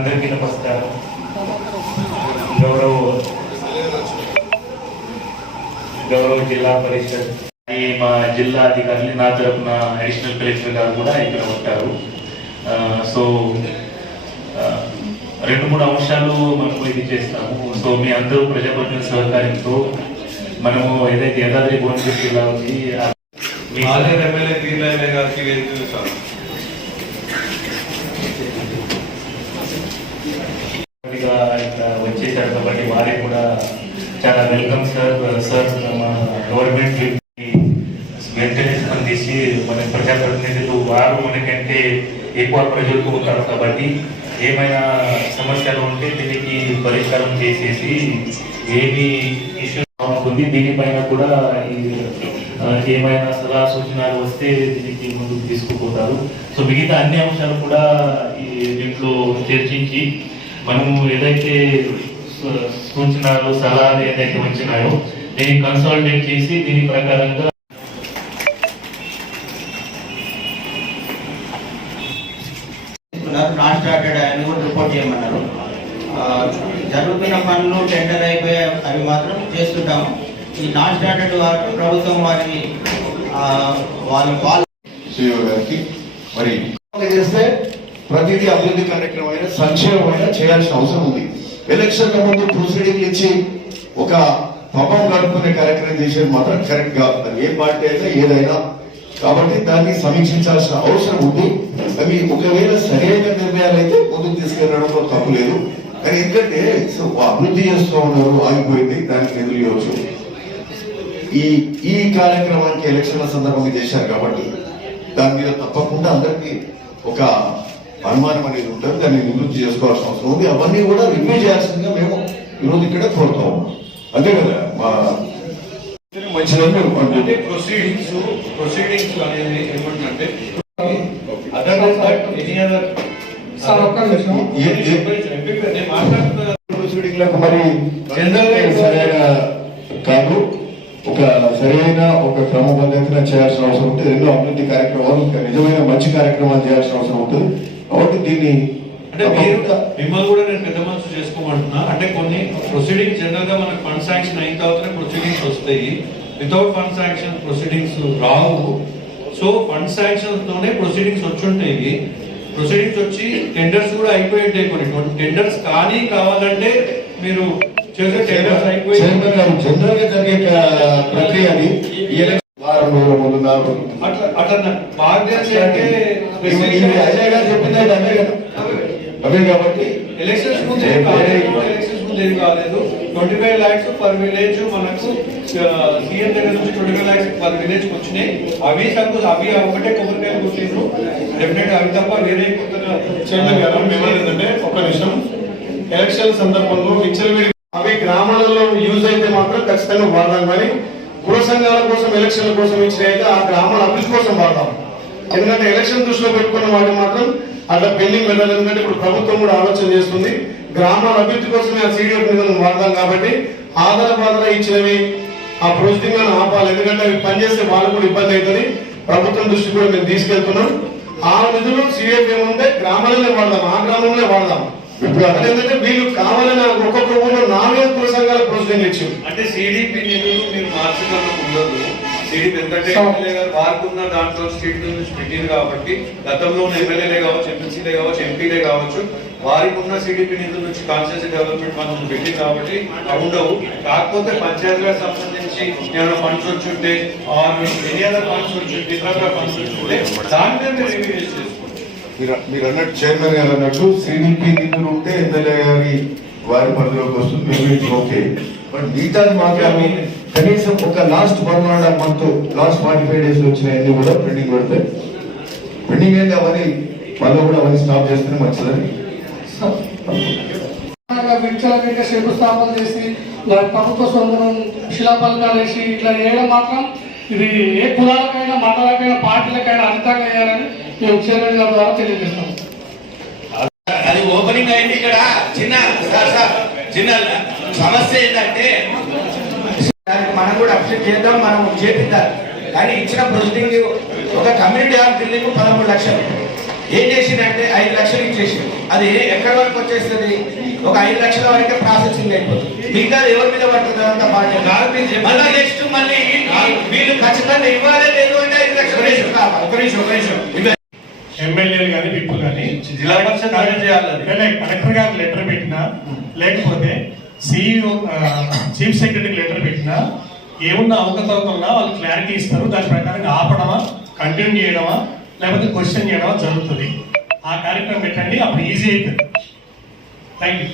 అందరికీ నమస్కారం గౌరవ గౌరవ జిల్లా పరిషత్ మా జిల్లా అధికారులు నా తరపున అడిషనల్ కలెక్టర్ గారు కూడా ఇక్కడ ఉంటారు. సో రెండు మూడు అంశాలు మనము ఇది చేస్తాము. సో మీ అందరూ ప్రజాప్రతినిధుల సహకారంతో మనము ఏదైతే యాదాద్రి భువనగిరి జిల్లా ఉంది మీ- మాజీ ఎమ్మెల్యే తీర్లైన గారికి వేదిక చూస్తాను ఇక ఇక్కడ వచ్చేసారు కాబట్టి వారికి కూడా చాలా వెల్కమ్ సార్. సార్ మన గవర్నమెంట్ వెంటనే స్పందించి మన ప్రజాప్రతినిధులు వారు మనకంటే ఎక్కువ ప్రజలకు ఉంటారు కాబట్టి ఏమైనా సమస్యలు ఉంటే దీనికి పరిష్కారం చేసేసి ఏమి ఇష్యూ ఉంటుంది దీనిపైన కూడా ఏమైనా సలహా సూచనలు వస్తే దీనికి ముందుకు తీసుకుపోతారు. సో మిగతా అన్ని అంశాలు కూడా ఈ దీంట్లో చర్చించి మనము ఏదైతే సూచనలు సలహాలు ఏదైతే వచ్చినాయో దీన్ని కన్సల్టేట్ చేసి దీని ప్రకారంగా నాన్ స్టార్టెడ్ అని కూడా రిపోర్ట్ చేయమన్నారు. ఆ, జరుగుతున్న పనులు టెండర్ అయిపోయే అవి మాత్రం చేస్తుంటాము. ఈ నాన్ స్టార్టెడ్ వారికి ప్రభుత్వం వారి ఆ, వాళ్ళ పాలు శ్రీఓ గారికి మరి చేస్తే ప్రతిదీ అభివృద్ధి కార్యక్రమమైన అయినా చేయాల్సిన అవసరం ఉంది. ఎలక్షన్ ముందు ప్రొసీడింగ్ ఇచ్చి ఒక పబ్బం గడుపుకునే కార్యక్రమం చేసేది మాత్రం కరెక్ట్ కాదు. అది ఏ పార్టీ అయినా ఏదైనా. కాబట్టి దాన్ని సమీక్షించాల్సిన అవసరం ఉంది. అవి ఒకవేళ సరైన నిర్ణయాలు అయితే ముందుకు తీసుకెళ్ళడంలో తప్పులేదు కానీ ఎందుకంటే సో అభివృద్ధి చేస్తూ ఉన్నారు ఆగిపోయింది దానికి నిధులు ఇవ్వచ్చు ఈ ఈ కార్యక్రమానికి ఎలక్షన్ల సందర్భంగా చేశారు కాబట్టి దాని మీద తప్పకుండా అందరికీ ఒక అనుమానం అనేది ఉంటుంది దాన్ని నివృత్తి చేసుకోవాల్సిన అవసరం ఉంది. అవన్నీ కూడా రివ్యూ చేయాల్సిందిగా మేము ఈరోజు ఇక్కడ కోరుతా ఉన్నాం. అంతే కదా? మా మంచిదని మేము అంటే అనుకుంటున్నాం. ప్రొసీడింగ్స్ ప్రొసీడింగ్స్ అనేది ఏమంటుందంటే other that any other sir, ఒక్క నిమిషం. నేను మాట్లాడుతున్నా. ప్రొసీడింగ్లకు మరి సరైన కాదు. ఒక సరైన ఒక క్రమబద్ధతన చేయాల్సిన అవసరం ఉంటుంది. ఎన్నో అభివృద్ధి కార్యక్రమాలు నిజమైన మంచి కార్యక్రమాలు చేయాల్సిన అవసరం ఉంటుంది. కాబట్టి దీన్ని అంటే మీరు మిమ్మల్ని కూడా నేను పెద్ద మనసు చేసుకోమంటున్నా. అంటే కొన్ని ప్రొసీడింగ్స్ జనరల్గా మనకు ఫండ్ శాంక్షన్ అయిన తర్వాతనే ప్రొసీడింగ్స్ వస్తాయి. వితౌట్ ఫండ్ శాంక్షన్ ప్రొసీడింగ్స్ రావు. సో ఫండ్ శాంక్షన్ తోనే ప్రొసీడింగ్స్ వచ్చి ఉంటాయి ప్రొసీడింగ్స్ వచ్చి టెండర్స్ కూడా అయిపోయి ఉంటాయి కొన్ని టెండర్స్ కానీ కావాలంటే మీరు చేసే టెండర్స్ అయిపోయి జనరల్గా జరిగే ప్రక్రియ అది. రోజులు. అట్లా అట్లా అంటే అజయ్ గారు చెప్పింది అవే కదా. అవే కాబట్టి ఎలక్షన్స్ ముందు ఏం కాలేదు. ఎలక్షన్స్ ముందు ఏం కాలేదు. Twenty five lakhs per village మనకు సీఎం దగ్గర నుంచి twenty five lakhs per village వచ్చినాయి. అవి సపోజ్ అవి ఒకటే కొబ్బరికాయలు కొట్టిండ్రు. డెఫినెట్ అవి తప్ప వేరే ఏంటంటే ఒక నిమిషం. ఎలక్షన్ సందర్భంలో విచ్చలవిడి అవి గ్రామాలలో యూజ్ అయితే మాత్రం ఖచ్చితంగా వాడదాం. కానీ కుల సంఘాల కోసం ఎలక్షన్ల కోసం ఇచ్చినైతే అయితే ఆ గ్రామాల అభివృద్ధి కోసం వాడతాం. ఎందుకంటే ఎలక్షన్ దృష్టిలో పెట్టుకున్న వాటి మాత్రం అట్లా పెండింగ్ వెళ్ళాలి ఎందుకంటే ఇప్పుడు ప్రభుత్వం కూడా ఆలోచన చేస్తుంది. గ్రామాల అభివృద్ధి కోసమే ఆ సీడీఎఫ్ నిధులను వాడదాం కాబట్టి ఆధార బాధల ఇచ్చినవి ఆ ప్రొసీడింగ్ ఆపాలి. ఎందుకంటే అవి పనిచేస్తే వాళ్ళు కూడా ఇబ్బంది అవుతుంది. ప్రభుత్వం దృష్టి కూడా మేము తీసుకెళ్తున్నాం. ఆ నిధులు సీఎఫ్ ఏముంటే గ్రామాలనే వాడదాం. ఆ గ్రామంలో వాడదాం. ఇప్పుడు అదేంటంటే వీళ్ళు కావాలని ఒక్కొక్క ఊళ్ళో నాలుగు ప్రొసీడింగ్ ఇచ్చారు. అంటే సిడిపి నిధులు మీరు మార్చడం ఉండదు సిడిపి ఎందుకంటే ఎమ్మెల్యే గారు వారికి ఉన్న దాంట్లో స్టేట్ నుంచి పెట్టింది కాబట్టి గతంలో ఉన్న ఎమ్మెల్యేలే కావచ్చు ఎమ్మెల్సీలే కావచ్చు ఎంపీలే కావచ్చు వారికి ఉన్న సిడిపి నిధుల నుంచి కాన్స్టిట్యూన్సీ డెవలప్మెంట్ నుంచి పెట్టింది కాబట్టి అవి ఉండవు. కాకపోతే పంచాయతీలకు సంబంధించి ఏమైనా ఫండ్స్ వచ్చుంటే ఆర్ ఎనీ అదర్ ఫండ్స్ ఇతర ఫండ్స్ వచ్చుంటే దాని మీద రివ్యూ చేసుకోండి మీరు మీరు అన్నట్టు చైర్మన్ గారు అన్నట్టు సిడిపి నిధులు ఉంటే ఎమ్మెల్యే గారి వారి పరిధిలోకి వస్తుంది. ఓకే. బట్ మిగతాది మాత్రం కనీసం ఒక last one and half month last forty five days వచ్చినాయన్నీ కూడా పెండింగ్ పెడతాయి పెండింగ్ అయితే అవన్నీ వాళ్ళు కూడా అవన్నీ స్టాప్ చేస్తేనే మంచిదని శంకుస్థాపన చేసి వారి ప్రభుత్వ సొంతం శిలాపలకాలు వేసి ఇట్లా చేయడం మాత్రం ఇది ఏ కులాలకైనా మతాలకైనా పార్టీలకైనా అధికంగా వేయాలని మేము చైర్మన్ గారి ద్వారా తెలియజేస్తాం అది ఓపెనింగ్ అయింది ఇక్కడ చిన్న చిన్న సమస్య ఏంటంటే దానికి మనం కూడా అప్సెట్ చేద్దాం మనం చేపిద్దాం. కానీ ఇచ్చిన ప్రొసీడింగ్ ఒక కమ్యూనిటీ హాల్ బిల్డింగ్ పదమూడు లక్షలు. ఏం చేసిందంటే ఐదు లక్షలు ఇచ్చేసి అది ఎక్కడి వరకు వచ్చేస్తుంది? ఒక ఐదు లక్షల వరకే ప్రాసెసింగ్ అయిపోతుంది. మిగతా ఎవరి మీద పడుతుంది అంత పార్టీ. మళ్ళీ నెక్స్ట్ మళ్ళీ వీళ్ళు ఖచ్చితంగా ఇవ్వాలి లేదు అంటే ఐదు లక్షలు కావాలి ఒక నిమిషం ఒక నిమిషం ఇవ్వ- ఎమ్మెల్యేలు కానీ విప్పులు కానీ జిల్లా పరిషత్ చేయాలి. కలెక్టర్ గారు లెటర్ పెట్టినా లేకపోతే సిఇఓ చీఫ్ సెక్రటరీకి లెటర్ పెట్టినా ఏమున్నా అవకతవకలున్నా వాళ్ళు క్లారిటీ ఇస్తారు. దాని ప్రకారంగా ఆపడమా కంటిన్యూ చేయడమా లేకపోతే క్వశ్చన్ చేయడమా జరుగుతుంది. ఆ కార్యక్రమం పెట్టండి. అప్పుడు ఈజీ అవుతుంది. Thank you